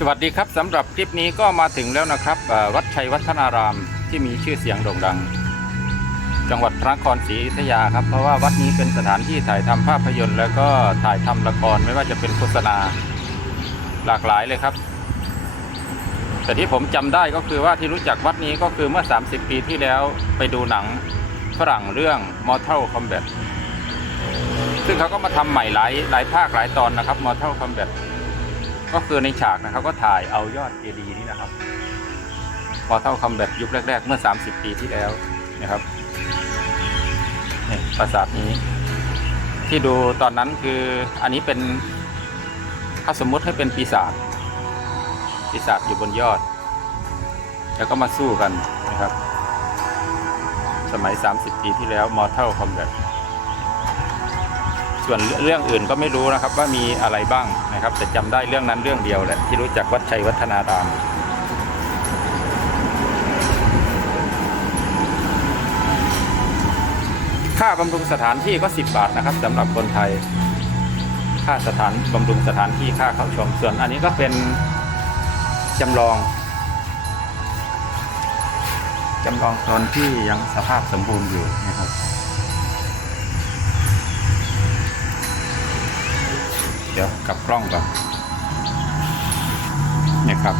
สวัสดีครับสำหรับคลิปนี้ก็มาถึงแล้วนะครับ วัดชัยวัฒนารามที่มีชื่อเสียงโด่งดัง จังหวัดพระนครศรีอยุธยาครับ เพราะว่าวัดนี้เป็นสถานที่ถ่ายทำภาพยนตร์ แล้วก็ถ่ายทำละครไม่ว่าจะเป็นโฆษณาหลากหลายเลยครับ แต่ที่ผมจำได้ก็คือว่าที่รู้จักวัดนี้ก็คือเมื่อ 30 ปีที่แล้วไปดูหนังฝรั่งเรื่อง Mortal Kombat ซึ่งเขาก็มาทำใหม่หลายหลายภาคหลายตอนนะครับ Mortal Kombat ก็คือในฉากนะครับก็ถ่ายเอายอดเจดีย์นี่นะครับ Mortal Kombat ยุคแรก ๆ เมื่อ 30 ปีที่แล้วนะครับนี่ปราสาทนี้ ที่ดูตอนนั้นคืออันนี้เป็นถ้าสมมุติให้เป็นปีศาจปีศาจอยู่บนยอด แล้วก็มาสู้กันนะครับ สมัย 30 ปีที่แล้ว Mortal Kombat ส่วนเรื่องอื่นก็ไม่รู้นะครับว่ามีอะไรบ้างนะครับ แต่จำได้เรื่องนั้นเรื่องเดียวแหละที่รู้จักวัดชัยวัฒนารามค่าบำรุงสถานที่ก็ 10 บาทนะครับสำหรับคนไทย ค่าสถานบำรุงสถานที่ค่าเข้าชม ส่วนอันนี้ก็เป็นจำลองจำลองตอนที่ยังสภาพสมบูรณ์อยู่นะครับ เดี๋ยวกลับกล้องก่อนเนี่ยครับ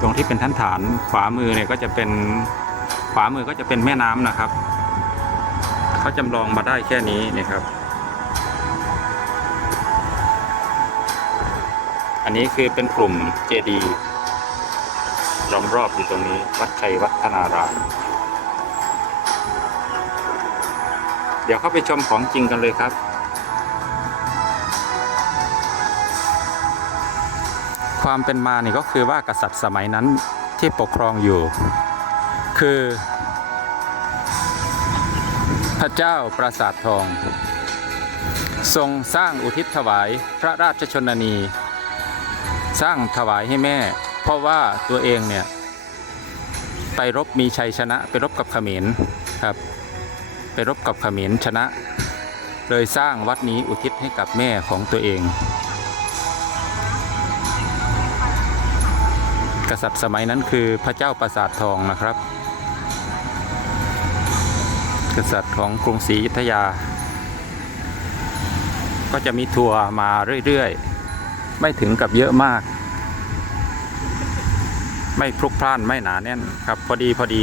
ตรงที่เป็นท่านฐานขวามือเนี่ยก็จะเป็นขวามือก็จะเป็นแม่น้ำนะครับ เขาจำลองมาได้แค่นี้นะครับ อันนี้คือเป็นกลุ่มเจดีย์ล้อมรอบอยู่ตรงนี้ วัดชัยวัฒนารามเดี๋ยวเข้าไปชมของจริงกันเลยครับความเป็นมานี่ก็คือว่ากษัตริย์สมัยนั้นที่ปกครองอยู่ คือ พระเจ้าปราสาททอง ทรงสร้างอุทิศถวายพระราชชนนี สร้างถวายให้แม่ เพราะว่าตัวเองเนี่ย ไปรบมีชัยชนะ ไปรบกับเขมรครับ ไปรบกับเขมรชนะ เลยสร้างวัดนี้อุทิศให้กับแม่ของตัวเอง กษัตริย์สมัยนั้นคือพระเจ้าปราสาททองนะครับ กษัตริย์ของกรุงศรีอยุธยา ก็จะมีทัวร์มาเรื่อยๆ ไม่ถึงกับเยอะมาก ไม่พลุกพล่านไม่หนาแน่นครับ พอดีพอดี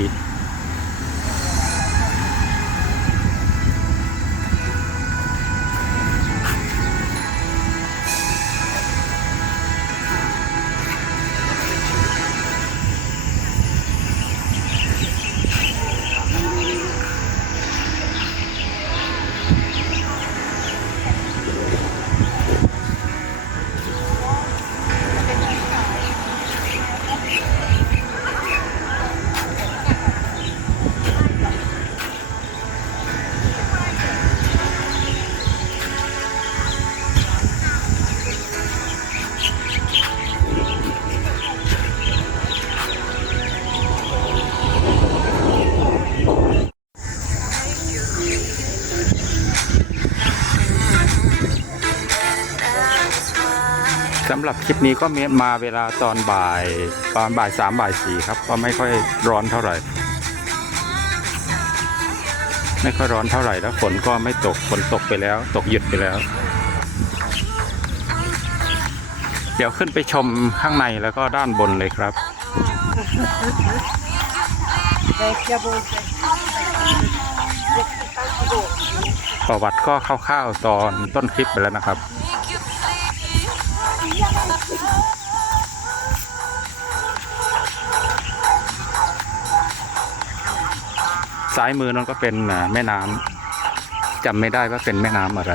ำหรับคลิปนี้ก็มีมาเวลาตอนบ่ายตอนบ่ายสามบ่ายสี่ครับ ก็ไม่ค่อยร้อนเท่าไหร่ ไม่ค่อยร้อนเท่าไหร่แล้วฝนก็ไม่ตกฝนตกไปแล้ว ตกหยุดไปแล้ว เดี๋ยวขึ้นไปชมข้างในแล้วก็ด้านบนเลยครับประวัติก็คร่าวๆตอนต้นคลิปไปแล้วนะครับ ซ้ายมือนั่นก็เป็นแม่น้ำจำไม่ได้ว่าเป็นแม่น้ำอะไร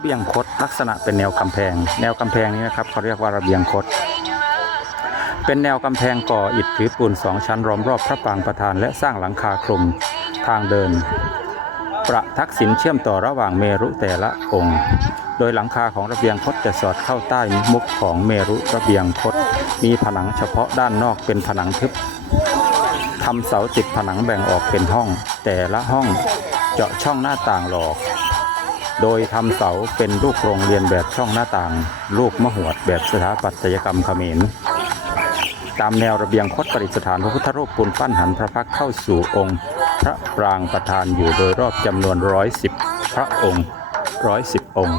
ระเบียงคดลักษณะเป็นแนวกำแพง แนวกำแพงนี้นะครับเขาเรียกว่าระเบียงคด เป็นแนวกำแพงก่ออิฐถือปูนสองชั้นล้อมรอบพระปรางประธานและสร้างหลังคาคลุมทางเดิน ประทักษิณเชื่อมต่อระหว่างเมรุแต่ละองค์ โดยหลังคาของระเบียงคดจะสอดเข้าใต้มุกของเมรุระเบียงคด มีผนังเฉพาะด้านนอกเป็นผนังทึบทำเสาติดผนังแบ่งออกเป็นห้อง แต่ละห้องเจาะช่องหน้าต่างหลอก โดยทำเสาเป็นรูปโรงเรียนแบบช่องหน้าต่าง รูปมหวดแบบสถาปัตยกรรมเขมรตามแนวระเบียงคดประดิษฐานพระพุทธรูปปูนปั้นหันพระพักเข้าสู่องค์ พระปรางประธานอยู่โดยรอบจำนวนร้อยสิบพระองค์ร้อยสิบองค์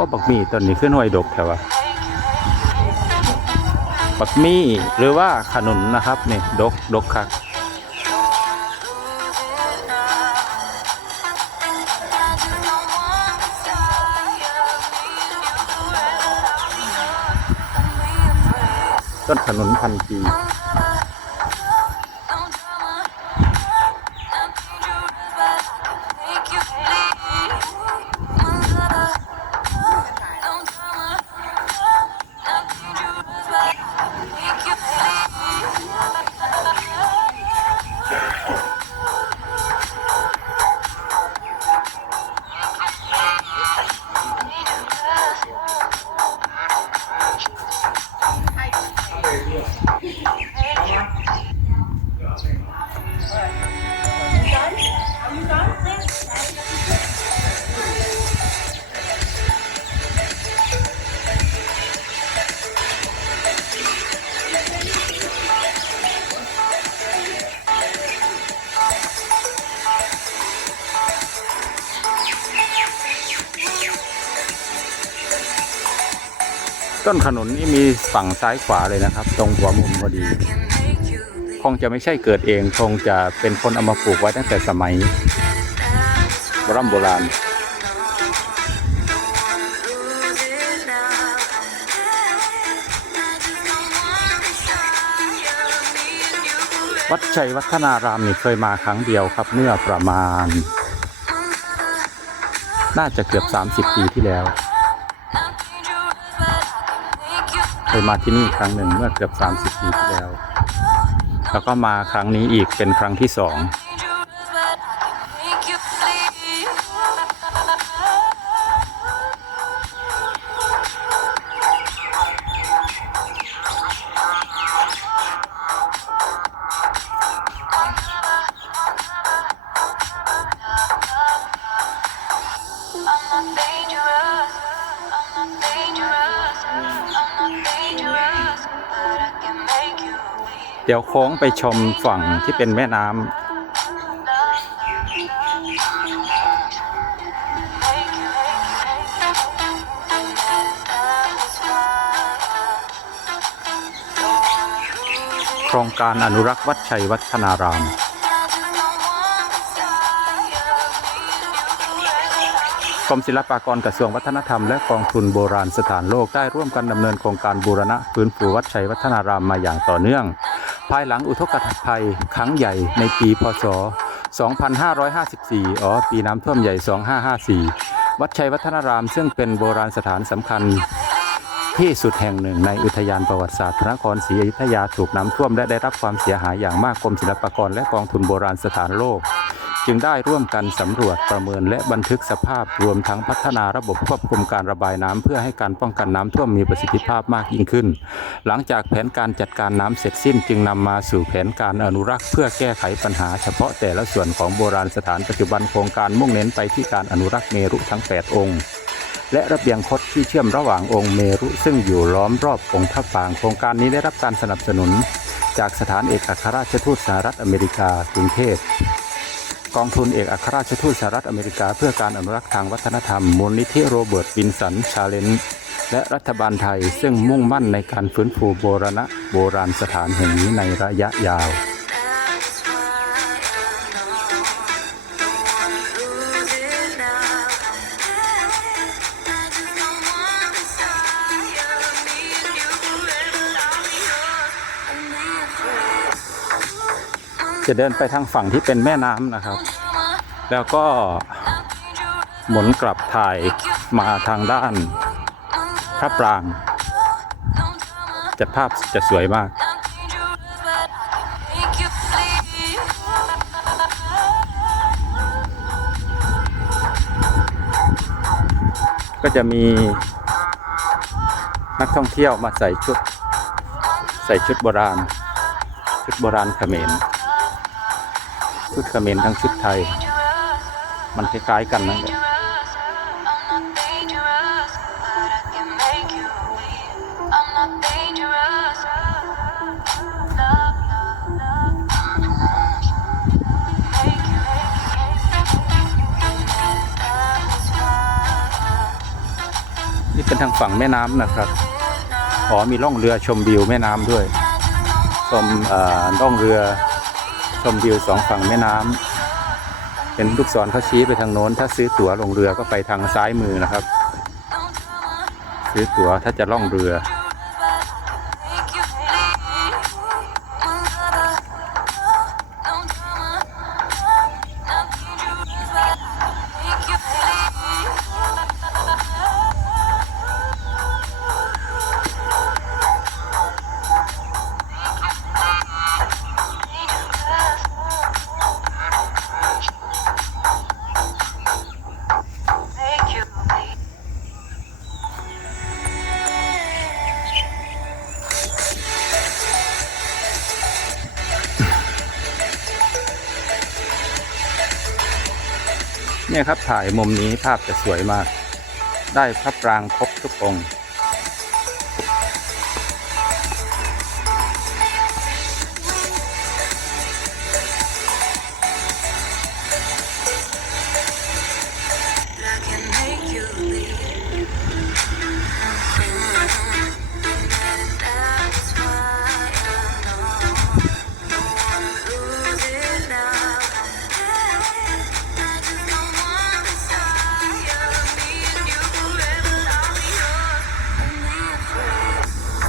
อ้บักมี่ต้นนี้ขึ้นหน่วยดกแถวะบักมี่หรือว่าขนุนนะครับนี่ดกดกคักต้นขนุนพันปี ต้นขนุนนี่มีฝั่งซ้ายขวาเลยนะครับ ตรงหัวมุมพอดี คงจะไม่ใช่เกิดเอง คงจะเป็นคนเอามาปลูกไว้ตั้งแต่สมัยราณโบราณวัดชัยวัฒนารามนี่เคยมาครั้งเดียวครับเมื่อประมาณ น่าจะเกือบ 30 ปีที่แล้ว ยมาที่นี่ครั้งหนึ่งเมื่อเกือบ 30 ปีที่แล้ว แล้วก็มาครั้งนี้อีกเป็นครั้งที่สอง เดี๋ยวโค้งไปชมฝั่งที่เป็นแม่น้ำโครงการอนุรักษ์วัดชัยวัฒนาราม กรมศิลปากรกระทรวงวัฒนธรรมและกองทุนโบราณสถานโลกได้ร่วมกันดำเนินโครงการบูรณะฟื้นฟูวัดชัยวัฒนารามมาอย่างต่อเนื่อง ภายหลังอุทกภัยครั้งใหญ่ในปีพศ 2554 อ๋อ ปีน้ำท่วมใหญ่ 2554 วัดชัยวัฒนารามซึ่งเป็นโบราณสถานสำคัญที่สุดแห่งหนึ่งในอุทยานประวัติศาสตร์พระนครศรีอยุธยาถูกน้ำท่วมและได้รับความเสียหายอย่างมากกรมศิลปากรและกองทุนโบราณสถานโลก จึงได้ร่วมกันสำรวจประเมินและบันทึกสภาพรวมทั้งพัฒนาระบบควบคุมการระบายน้ำเพื่อให้การป้องกันน้ำท่วมมีประสิทธิภาพมากยิ่งขึ้น หลังจากแผนการจัดการน้ำเสร็จสิ้นจึงนำมาสู่แผนการอนุรักษ์เพื่อแก้ไขปัญหาเฉพาะแต่ละส่วนของโบราณสถานปัจจุบันโครงการมุ่งเน้นไปที่การอนุรักษ์เมรุทั้ง 8 องค์และระเบียงคดที่เชื่อมระหว่างองค์เมรุซึ่งอยู่ล้อมรอบองค์พระปราง โครงการนี้ได้รับการสนับสนุน จากสถานเอกอัครราชทูตสหรัฐอเมริกากรุงเทพ กองทุนเอกอัครราชทูตสหรัฐอเมริกาเพื่อการอนุรักษ์ทางวัฒนธรรม มูลนิธิโรเบิร์ตบินสันชาเลนและรัฐบาลไทยซึ่งมุ่งมั่นในการฟื้นฟูโบรณโบราณสถานแห่งนี้ในระยะยาว จะเดินไปทางฝั่งที่เป็นแม่น้ำนะครับ แล้วก็หมุนกลับถ่ายมาทางด้านพระปราง จะภาพจะสวยมากก็จะมีนักท่องเที่ยวมาใส่ชุด ใส่ชุดโบราณ ชุดโบราณเขมร ชุดเขมรทั้งชุดไทย มันคล้ายๆกันนั่นแหละนี่เป็นทางฝั่งแม่น้ำนะครับอ๋อมีล่องเรือชมวิวแม่น้ำด้วย ชมเอ่อล่องเรือ ชมวิวสองฝั่งแม่น้ำเป็นลูกศรเขาชี้ไปทางโน้น ถ้าซื้อตั๋วลงเรือก็ไปทางซ้ายมือนะครับ ซื้อตั๋วถ้าจะล่องเรือ เนี่ยครับถ่ายมุมนี้ภาพจะสวยมาก ได้พระปรางครบทุกองค์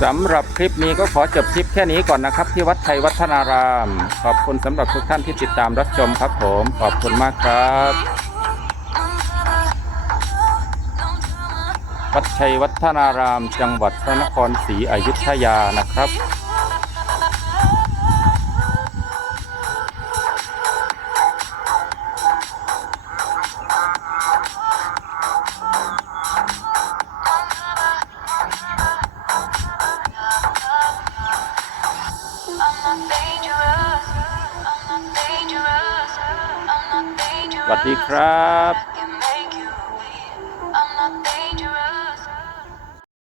สำหรับคลิปนี้ก็ขอจบคลิปแค่นี้ก่อนนะครับ ที่วัดไทยวัฒนาราม ขอบคุณสำหรับทุกท่านที่ติดตามรับชมครับผม ขอบคุณมากครับ วัดชัยวัฒนาราม จังหวัดพระนครศรีอยุธยานะครับสวัสดีครับ